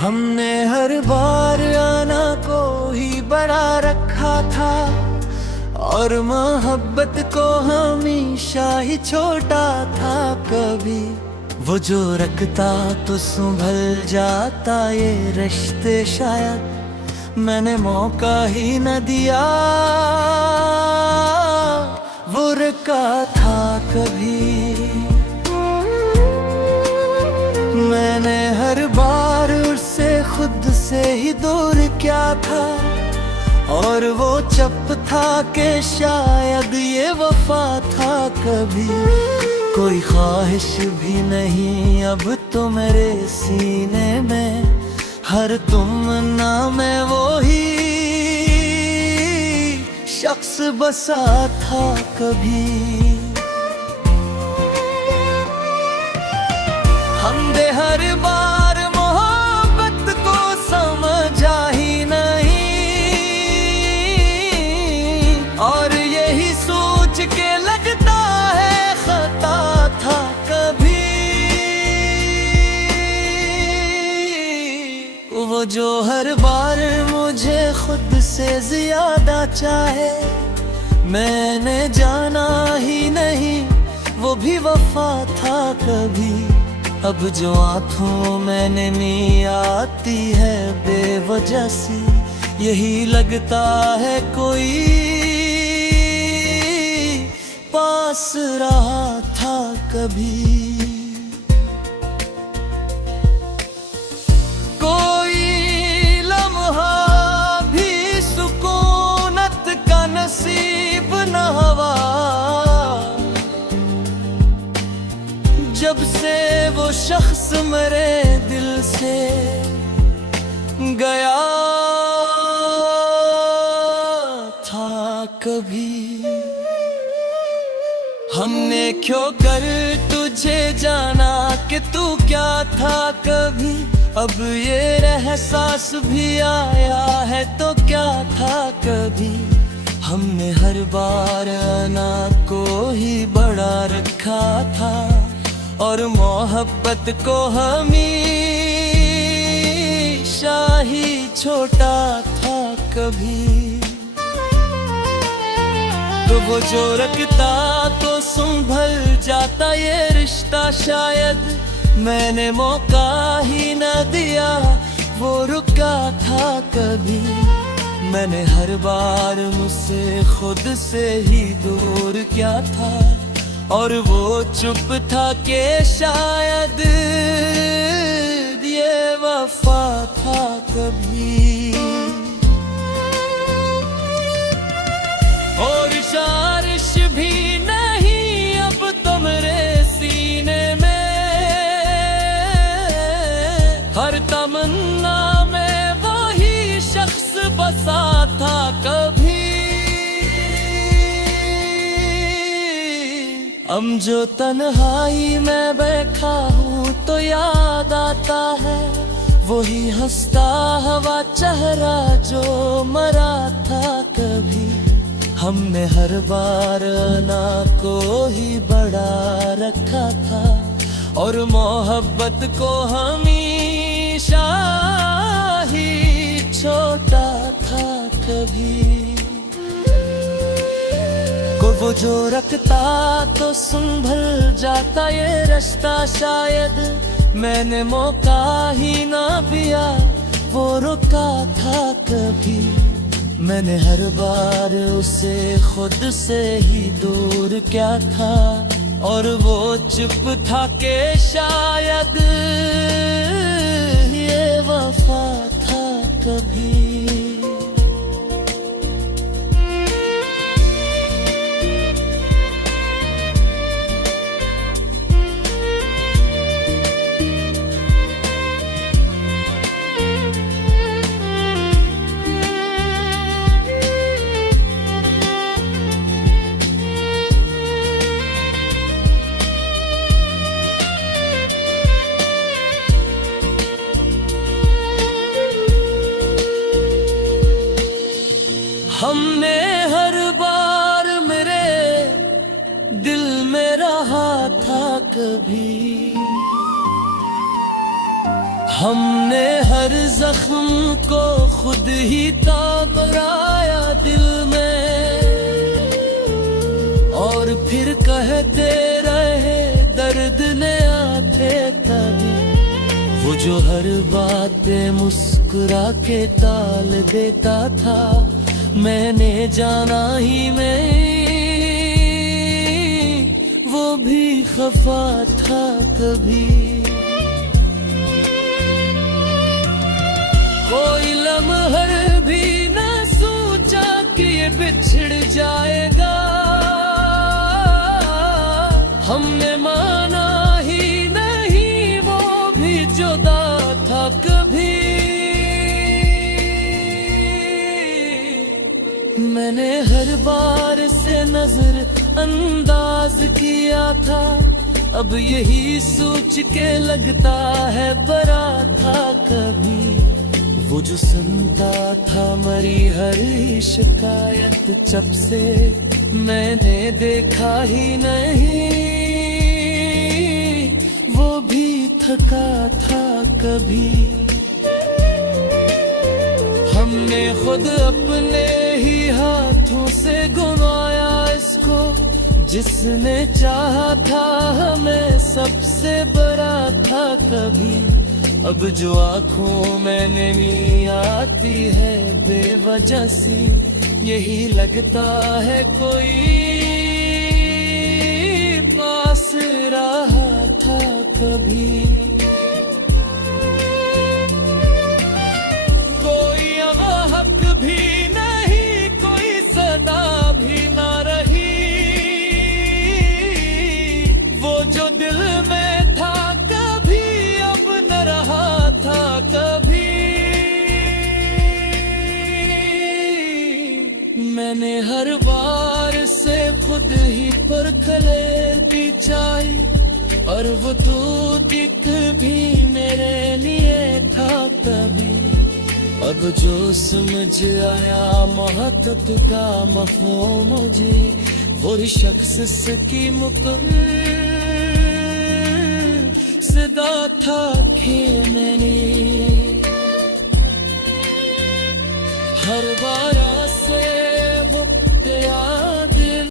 हमने हर बार आना को ही बड़ा रखा था और मोहब्बत को हमेशा ही छोटा था। कभी वो जो रखता तो संभल जाता ये रिश्ते, शायद मैंने मौका ही न दिया। वो रुका था कभी, मैंने हर बार उससे खुद से ही दूर किया था और वो चुप था कि शायद ये वफा था। कभी कोई ख्वाहिश भी नहीं अब तो मेरे सीने में, हर तुमना में वो ही शख्स बसा था। कभी हमने हर बार मोहब्बत को समझा ही नहीं और यही सोच के लगता है खता था। कभी वो जो हर बार मुझे खुद से ज्यादा चाहे, मैंने जाना ही नहीं वो भी वफा था। कभी अब जो आँखों में नमी आती है बेवजह से, यही लगता है कोई पास रहा था। कभी कोई लम्हा भी सुकूनत का नसीब न हुआ जब से वो शख्स मेरे दिल से गया था। कभी हमने क्यों कर तुझे जाना कि तू क्या था। कभी अब ये एहसास भी आया है तो क्या था। कभी हमने हर बार आना को ही बड़ा रखा था और मोहब्बत को हमेशा ही छोटा था। कभी तो वो जो रखता तो संभल जाता ये रिश्ता, शायद मैंने मौका ही न दिया। वो रुका था कभी, मैंने हर बार मुझसे खुद से ही दूर किया था और वो चुप था कि शायद ये वफा था। कभी और शारिश भी नहीं अब तो मेरे सीने में, हर तमन्ना में वही शख्स बसा था। कभी हम जो तन्हाई में बैठा हूँ तो याद आता है वही हंसता हुआ चेहरा जो मरा था। कभी हमने हर बार ना को ही बड़ा रखा था और मोहब्बत को हमेशा ही छोटा था। कभी को वो जो रखता तो संभल जाता ये रास्ता, शायद मैंने मौका ही ना दिया। वो रुका था कभी, मैंने हर बार उसे खुद से ही दूर किया था और वो चुप था कि शायद ये वफा था। कभी हमने हर बार मेरे दिल में रहा था कभी, हमने हर जख्म को खुद ही ताबराया दिल में, और फिर कहते रहे दर्द ने आते तभी। वो जो हर बात मुस्कुरा के टाल देता था, मैंने जाना ही नहीं वो भी खफा था कभी। कोई लम्हर भी न सोचा कि ये बिछड़ जाएगा, हमने माना ही नहीं वो भी जुदा था कभी। मैंने हर बार से नजर अंदाज किया था, अब यही सोच के लगता है बरा था कभी। वो जो सुनता था मरी हर शिकायत, जब से मैंने देखा ही नहीं वो भी थका था कभी। हमने खुद अपने ही हाथों से गुमाया इसको, जिसने चाहा था हमें सबसे बड़ा था कभी। अब जो आँखों में नमी आती है बेवजह सी, यही लगता है कोई पास रहा था कभी। कोई हक भी नहीं, कोई सदा भी ना रही, वो जो दिल में था कभी अब न रहा था कभी। मैंने हर बार से खुद ही परखले बिछाई, और वो दूध भी मेरे लिए था तभी। अब जो समझ आया मोहब्बत का मफ़हूम मुझे, वो शख्स सकी मुकम्मल सदा था कि मैंने हर बार से